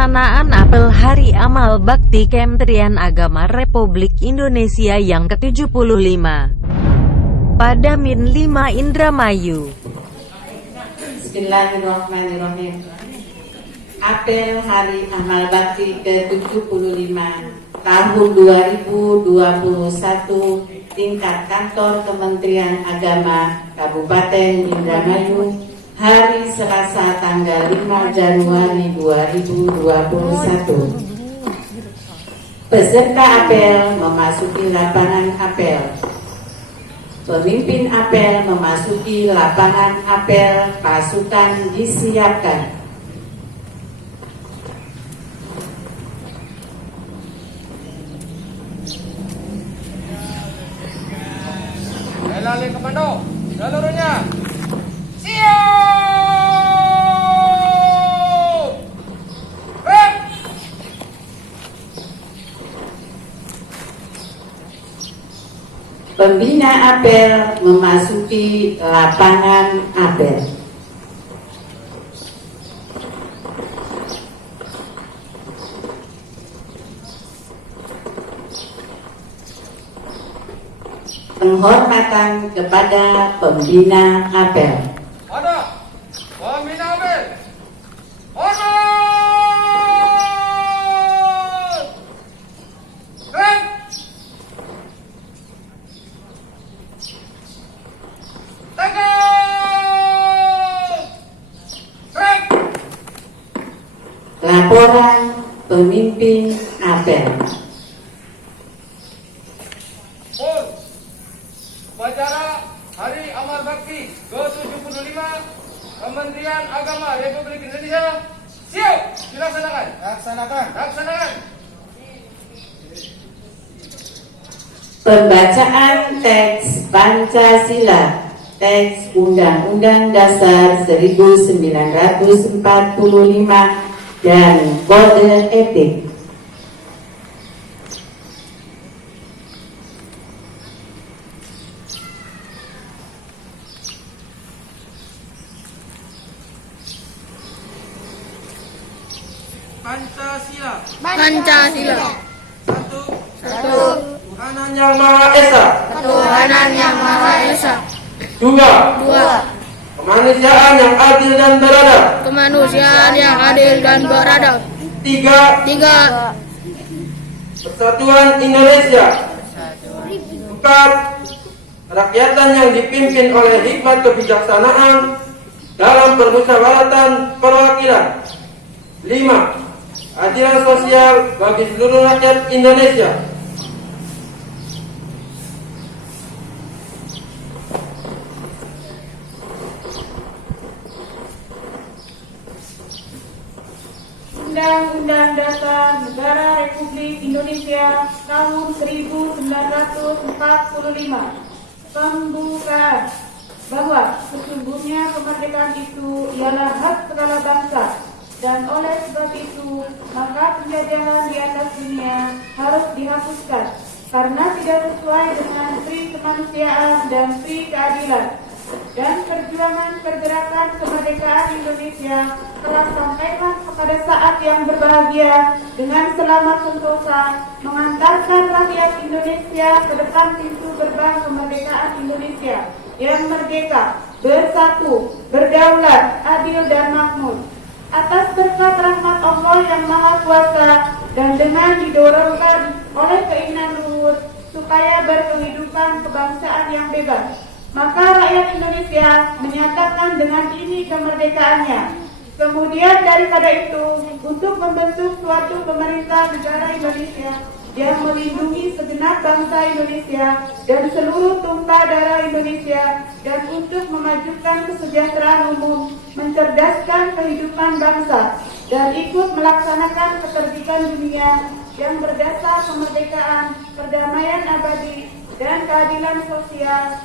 Pelaksanaan Apel Hari Amal Bakti Kementerian Agama Republik Indonesia yang ke-75 pada Min 5 Indramayu. Bismillahirrahmanirrahim. Apel Hari Amal Bakti ke-75 tahun 2021 tingkat kantor Kementerian Agama Kabupaten Indramayu, hari Selasa tanggal 5 Januari 2021. Peserta apel memasuki lapangan apel. Pemimpin apel memasuki lapangan apel, pasukan disiapkan. Lali komando, seluruhnya siap! Rep! Pembina apel memasuki lapangan apel. Penghormatan kepada pembina apel. Ada pembina apel. Hormat! Rep! Tegak! Rep! Laporan pemimpin apel. Upacara Hari Amal Bakti ke-75 Kementerian Agama Republik Indonesia siap dilaksanakan. Laksanakan. Pembacaan teks Pancasila, teks Undang-Undang Dasar 1945 dan Kode Etik. Pancasila. Satu. Tuhanan Yang Maha Esa. Tuhanan Yang Maha Esa. Dua. Kemanusiaan yang adil dan beradab. Tiga. Persatuan Indonesia. Empat. Kerakyatan yang dipimpin oleh hikmat kebijaksanaan dalam permusyawaratan perwakilan. 5. Keadilan sosial bagi seluruh rakyat Indonesia. Undang-Undang Dasar Negara Republik Indonesia tahun 1945. Pembukaan bahwa sesungguhnya kemerdekaan itu ialah hak segala bangsa, dan oleh sebab itu maka penjajahan di atas dunia harus dihapuskan karena tidak sesuai dengan pri kemanusiaan dan pri keadilan. Dan perjuangan pergerakan kemerdekaan Indonesia telah sampaikan kepada saat yang berbahagia dengan selamat sentosa mengantarkan rakyat Indonesia ke depan pintu gerbang kemerdekaan Indonesia yang merdeka, bersatu, berdaulat, adil dan makmur. Atas berkat rahmat Allah yang Maha Kuasa dan dengan didorongkan oleh keinginan luhur supaya berkehidupan kebangsaan yang bebas, maka rakyat Indonesia menyatakan dengan ini kemerdekaannya. Kemudian daripada itu, untuk membentuk suatu pemerintah negara Indonesia yang melindungi segenap bangsa Indonesia dan seluruh tumpah darah Indonesia, dan untuk memajukan kesejahteraan umum, mencerdaskan kehidupan bangsa, dan ikut melaksanakan ketertiban dunia yang berdasar kemerdekaan, perdamaian abadi, dan keadilan sosial.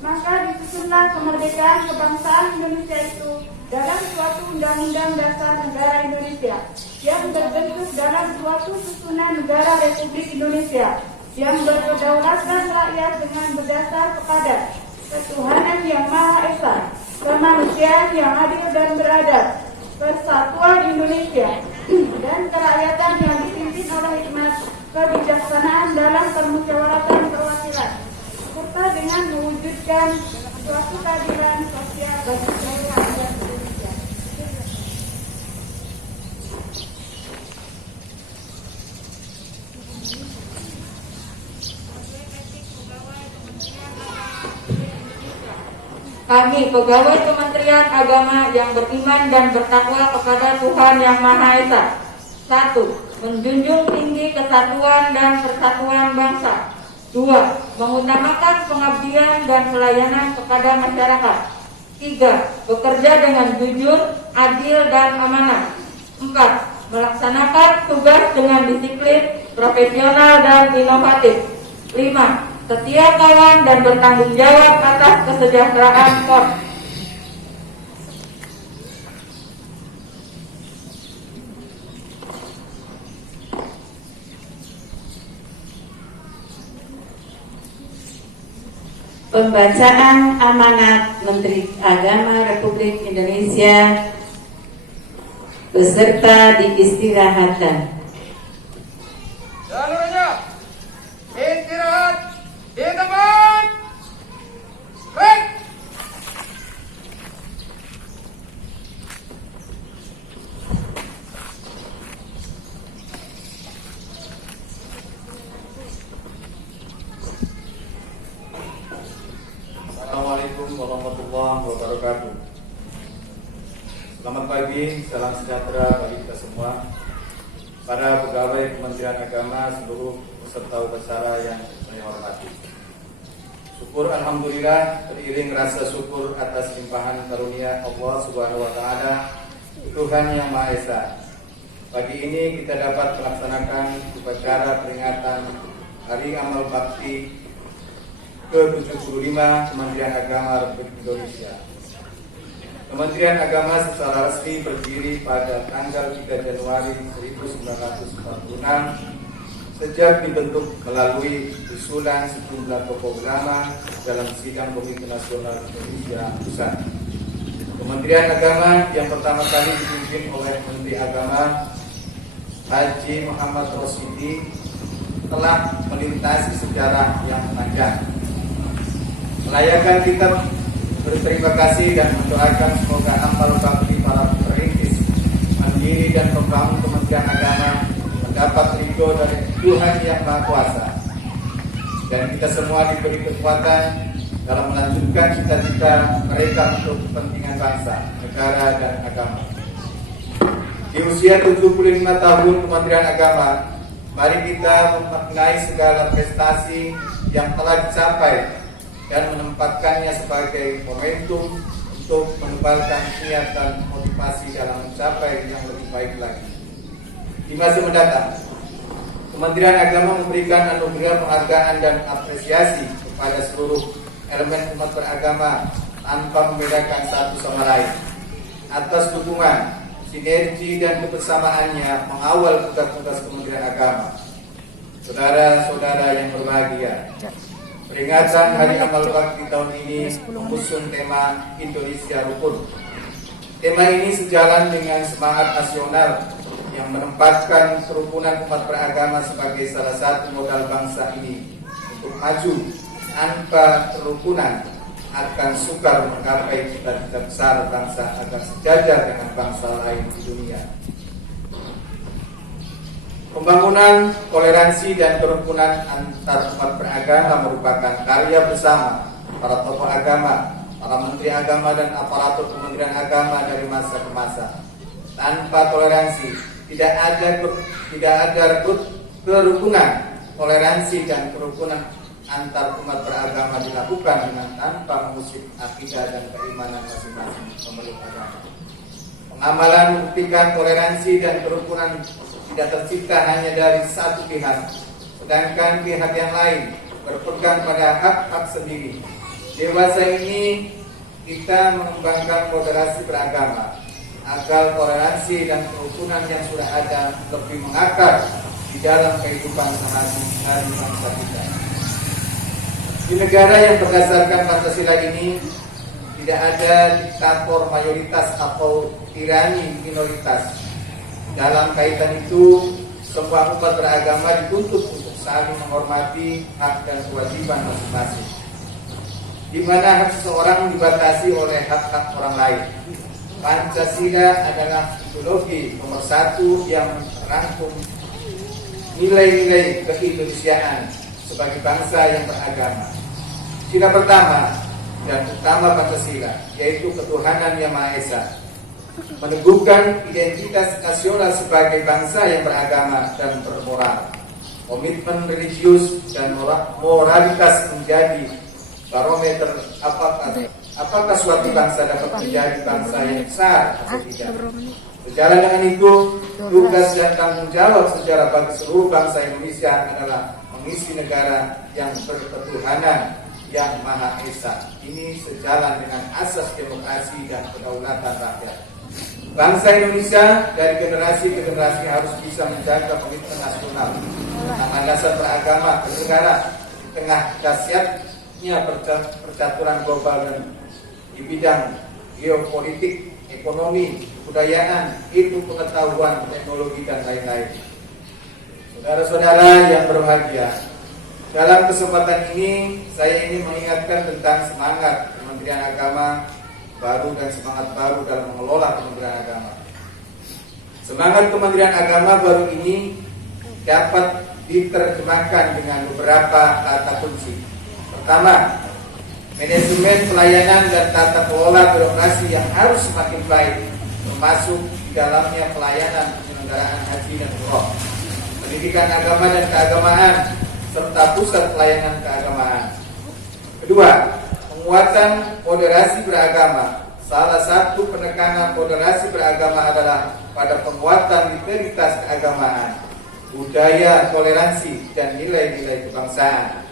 Maka disusunlah kemerdekaan kebangsaan Indonesia itu dalam suatu undang-undang dasar negara Indonesia yang berbentuk dalam suatu susunan negara Republik Indonesia yang berkedaulatan rakyat dengan berdasar kepada ketuhanan yang Maha Esa, kemanusiaan yang adil dan beradab, persatuan Indonesia, pelaksanaan dalam permusyawaratan perwakilan, serta dengan mewujudkan suatu keadilan sosial bagi seluruh rakyat Indonesia. Kami, pegawai Kementerian Agama yang beriman dan bertakwa kepada Tuhan Yang Maha Esa. 1. Menjunjung tinggi kesatuan dan persatuan bangsa. 2. Mengutamakan pengabdian dan pelayanan kepada masyarakat. 3. Bekerja dengan jujur, adil, dan amanah. 4. Melaksanakan tugas dengan disiplin, profesional, dan inovatif. 5. Setia kawan dan bertanggung jawab atas kesejahteraan korps. Pembacaan amanat Menteri Agama Republik Indonesia beserta diistirahatan. Seluruhnya istirahat di tempat. Baik. Assalamualaikum warahmatullahi wabarakatuh. Selamat pagi, salam sejahtera bagi kita semua. Para pegawai Kementerian Agama, seluruh peserta upacara yang saya hormati. Syukur alhamdulillah, beriring rasa syukur atas limpahan karunia Allah Subhanahu wa taala, Tuhan Yang Maha Esa. Pagi ini kita dapat melaksanakan upacara peringatan Hari Amal Bakti ke-75 Kementerian Agama Republik Indonesia. Kementerian Agama secara resmi berdiri pada tanggal 3 Januari 1946 sejak dibentuk melalui usulan sejumlah tokoh ulama dalam sidang Komite Nasional Indonesia Pusat. Kementerian Agama yang pertama kali dipimpin oleh Menteri Agama Haji Muhammad Rosyidi telah melintasi sejarah yang panjang. Melayakan kita berterima kasih dan mendoakan semoga amal bakti para perintis, mandiri dan pembangun Kementerian Agama mendapat ridho dari Tuhan Yang Maha Kuasa, dan kita semua diberi kekuatan dalam melanjutkan cita-cita mereka untuk kepentingan bangsa, negara, dan agama. Di usia 75 tahun Kementerian Agama, mari kita memaknai segala prestasi yang telah dicapai dan menempatkannya sebagai momentum untuk menebalkan niat dan motivasi dalam mencapai yang lebih baik lagi. Di masa mendatang, Kementerian Agama memberikan anugerah penghargaan dan apresiasi kepada seluruh elemen umat beragama tanpa membedakan satu sama lain atas dukungan, sinergi, dan kebersamaannya mengawal tugas-tugas Kementerian Agama. Saudara-saudara yang berbahagia, peringatan Hari Amal Bakti tahun ini mengusung tema Indonesia Rukun. Tema ini sejalan dengan semangat nasional yang menempatkan kerukunan umat beragama sebagai salah satu modal bangsa ini untuk maju. Tanpa kerukunan akan sukar menggapai cita-cita besar bangsa agar sejajar dengan bangsa lain di dunia. Pembangunan toleransi dan kerukunan antar umat beragama merupakan karya bersama para tokoh agama, para menteri agama, dan aparatur Kementerian Agama dari masa ke masa. Tanpa toleransi tidak ada kerukunan. Toleransi dan kerukunan antar umat beragama dilakukan dengan tanpa mengusik akidah dan keimanan masing-masing pemeluk agama. Pengamalan membuktikan toleransi dan kerukunan tidak tercipta hanya dari satu pihak, sedangkan pihak yang lain berpegang pada hak-hak sendiri. Dewasa ini kita mengembangkan moderasi beragama agar toleransi dan kerukunan yang sudah ada lebih mengakar di dalam kehidupan sehari-hari bangsa kita. Di negara yang berdasarkan Pancasila ini tidak ada diktator mayoritas atau tirani minoritas. Dalam kaitan itu, semua umat beragama dituntut untuk saling menghormati hak dan kewajiban masing-masing, di mana hak seseorang dibatasi oleh hak-hak orang lain. Pancasila adalah ideologi nomor satu yang merangkum nilai-nilai keindonesiaan sebagai bangsa yang beragama. Sila pertama dan utama Pancasila yaitu ketuhanan yang Maha Esa, meneguhkan identitas nasional sebagai bangsa yang beragama dan bermoral. Komitmen religius dan moralitas menjadi barometer apakah suatu bangsa dapat menjadi bangsa yang besar atau tidak. Sejalan dengan itu, tugas dan tanggung jawab sejarah bagi seluruh bangsa Indonesia adalah mengisi negara yang berketuhanan yang Maha Esa. Ini sejalan dengan asas demokrasi dan kedaulatan rakyat. Bangsa Indonesia dari generasi ke generasi harus bisa menjaga komitmen nasional tentang dasar beragama bernegara di tengah dahsyatnya percaturan global dan di bidang geopolitik, ekonomi, kebudayaan, ilmu pengetahuan, teknologi, dan lain-lain. Saudara-saudara yang berbahagia, dalam kesempatan ini saya ingin mengingatkan tentang semangat Kementerian Agama baru dan semangat baru dalam mengelola Kementerian Agama. Semangat Kementerian Agama baru ini dapat diterjemahkan dengan beberapa kata kunci. Pertama, manajemen pelayanan dan tata kelola birokrasi yang harus semakin baik, termasuk di dalamnya pelayanan penyelenggaraan haji dan umroh, pendidikan agama dan keagamaan, serta pusat pelayanan keagamaan. Kedua, penguatan moderasi beragama. Salah satu penekanan moderasi beragama adalah pada penguatan integritas keagamaan, budaya toleransi, dan nilai-nilai kebangsaan.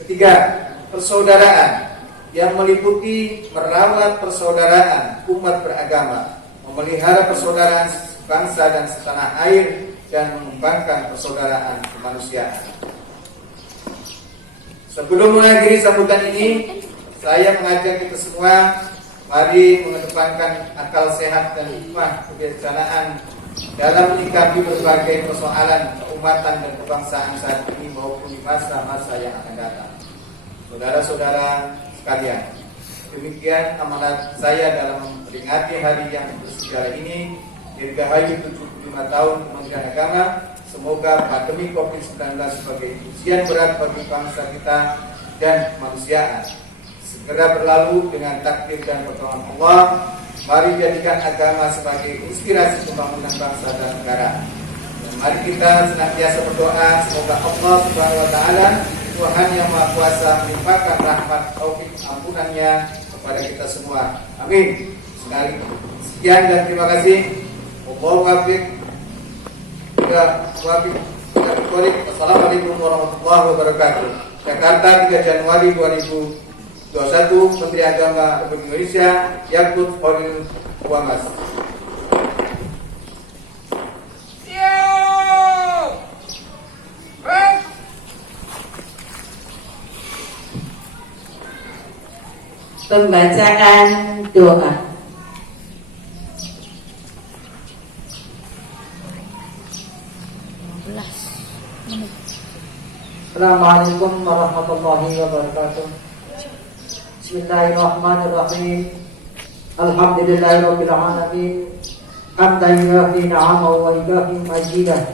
Ketiga, persaudaraan yang meliputi merawat persaudaraan umat beragama, memelihara persaudaraan bangsa dan setanah air, dan mengembangkan persaudaraan kemanusiaan. Sebelum mengakhiri sambutan ini, saya mengajak kita semua, mari mengedepankan akal sehat dan hikmah kebijaksanaan dalam menyikapi berbagai persoalan keumatan dan kebangsaan saat ini maupun di masa-masa yang akan datang. Saudara-saudara sekalian, demikian amanat saya dalam memperingati hari yang bersejarah ini, Dirgahayu 75 tahun Kementerian Agama. Semoga pandemi COVID-19 sebagai ujian berat bagi bangsa kita dan kemanusiaan segera berlalu dengan takdir dan pertolongan Allah. Mari jadikan agama sebagai inspirasi pembangunan bangsa dan negara. Dan mari kita senantiasa berdoa semoga Allah Subhanahu wa taala, Tuhan yang Maha Kuasa, melimpahkan rahmat taufik ampunannya kepada kita semua. Amin. Sekian dan terima kasih. Assalamualaikum warahmatullahi wabarakatuh. Jakarta, 3 Januari 2021. Menteri Agama Republik Indonesia Yakut Khalil Wamas. Pembacaan doa. Assalamualaikum warahmatullahi wabarakatuh. Bismillahirrahmanirrahim. Alhamdulillahirabbil alamin. Hamdan yuafi ni'amahu wa yukafi majidah.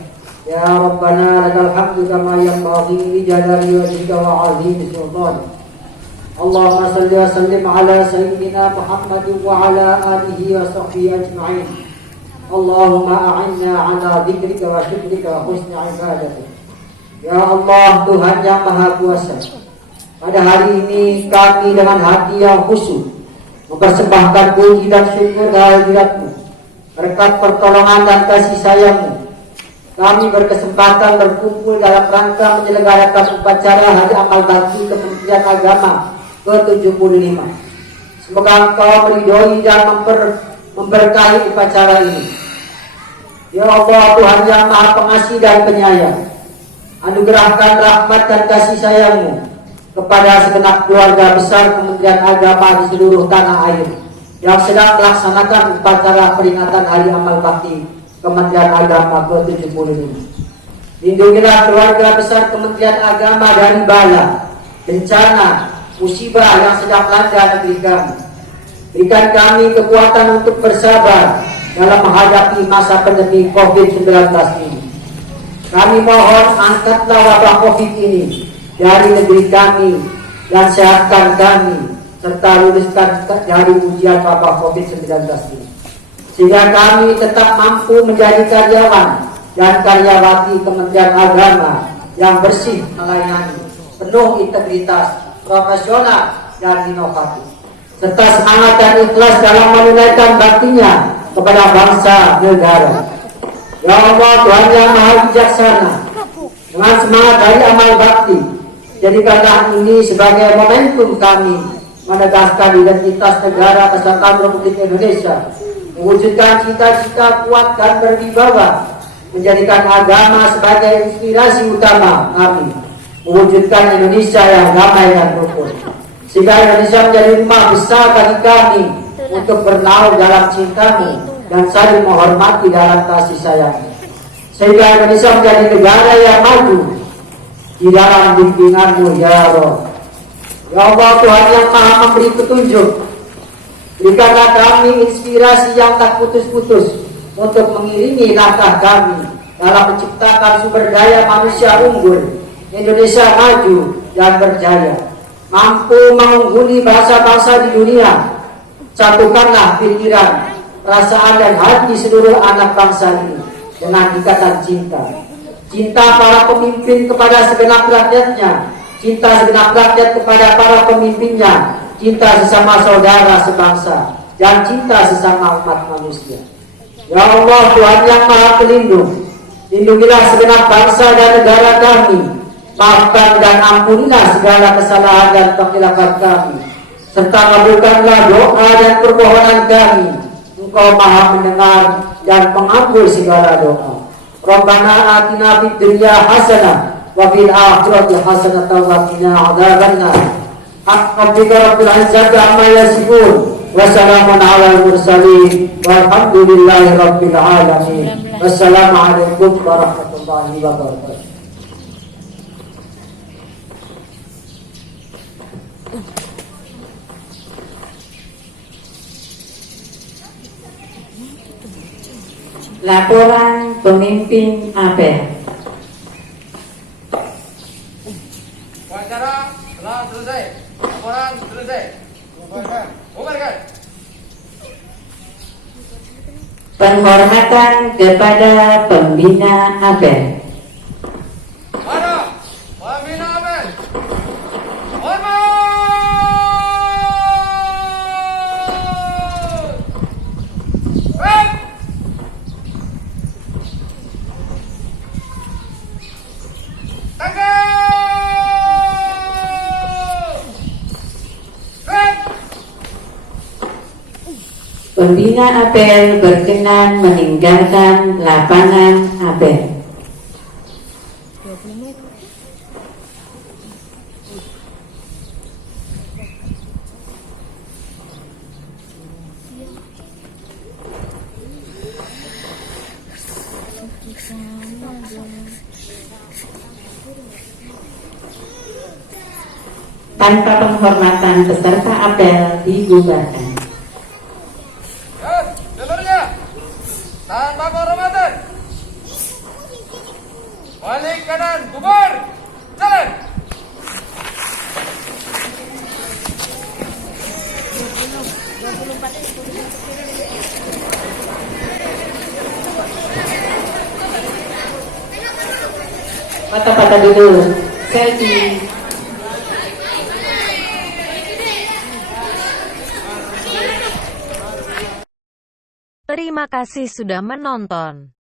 Ya Rabbana lakal hamdu kama yanbaghi li jalali wajhika wa 'azimi sultanik. Allahumma salli wa sallim ala sayyidina Muhammadin wa ala alihi wa sahbihi ajma'in. Allahumma a'inna ala dzikrika wa syukrika wa husni ibadatik. Ya Allah, Tuhan yang Maha Kuasa, pada hari ini kami dengan hati yang khusyuk mempersembahkan puji dan syukur kehadirat-Mu. Berkat pertolongan dan kasih sayang-Mu, kami berkesempatan berkumpul dalam rangka menyelenggarakan upacara Hari Amal Bakti Kementerian Agama ke-75. Semoga Engkau meridhoi dan memberkahi upacara ini. Ya Allah, Tuhan yang Maha Pengasih dan Penyayang, anugerahkan rahmat dan kasih sayang-Mu kepada segenap keluarga besar Kementerian Agama di seluruh tanah air yang sedang melaksanakan upacara peringatan Hari Amal Bakti Kementerian Agama ke-75. Lindungilah keluarga besar Kementerian Agama dari bala, bencana, musibah yang sedang melanda negeri kami. Berikan kami kekuatan untuk bersabar dalam menghadapi masa pandemi COVID-19 ini. Kami mohon angkatlah wabah COVID ini dari negeri kami dan sehatkan kami serta luluskan dari ujian wabah COVID-19 ini. Sehingga kami tetap mampu menjadi karyawan dan karyawati Kementerian Agama yang bersih melayani, penuh integritas, profesional dan inovatif, serta semangat dan ikhlas dalam menunaikan baktinya kepada bangsa negara. Ya Allah, Tuhan yang Maha Bijaksana, dengan semangat dari amal bakti, jadikanlah ini sebagai momentum kami menegaskan identitas negara Kesatuan Republik Indonesia, mewujudkan cita-cita kuat dan berwibawa, menjadikan agama sebagai inspirasi utama kami, mewujudkan Indonesia yang damai dan rukun, sehingga Indonesia menjadi rumah besar bagi kami untuk bernaung dalam cintamu dan saling menghormati dalam kasih sayang, sehingga Indonesia menjadi negara yang maju di dalam bimbinganmu ya Allah. Ya Allah, Tuhan yang Maha memberi petunjuk, berikanlah kami inspirasi yang tak putus-putus untuk mengiringi langkah kami dalam menciptakan sumber daya manusia unggul, Indonesia maju dan berjaya, mampu mengungguli bangsa-bangsa di dunia. Satukanlah pikiran, perasaan dan hati seluruh anak bangsa ini dengan ikatan cinta. Cinta para pemimpin kepada segenap rakyatnya, cinta segenap rakyat kepada para pemimpinnya, cinta sesama saudara sebangsa, dan cinta sesama umat manusia. Ya Allah, Tuhan yang Maha Pelindung, lindungilah segenap bangsa dan negara kami, maafkan dan ampunilah segala kesalahan dan kekhilafan kami, serta kabulkanlah doa dan permohonan kami. Engkau Maha mendengar dan mengampuni segala doa. Rabbana atina fid dunya hasanah wa fil akhirati hasanah wa qina adzabannar. Rabbika rabbil izzati amma yasifun wa salamun alal mursalin walhamdulillahi rabbil alamin. Wassalamualaikum warahmatullahi wabarakatuh. Laporan pemimpin APR. Wawancara telah selesai. Laporan selesai. Bubarkan. Penghormatan kepada pembina APR. Mana? Pembina APR. Hormat. Baik. Pembina APR berkenan meninggalkan lapangan APR. Tanpa penghormatan peserta apel dibubarkan. Seluruhnya tanpa penghormatan. Balik kanan, bubar, jalan. Foto-foto dulu, selfie. Terima kasih sudah menonton.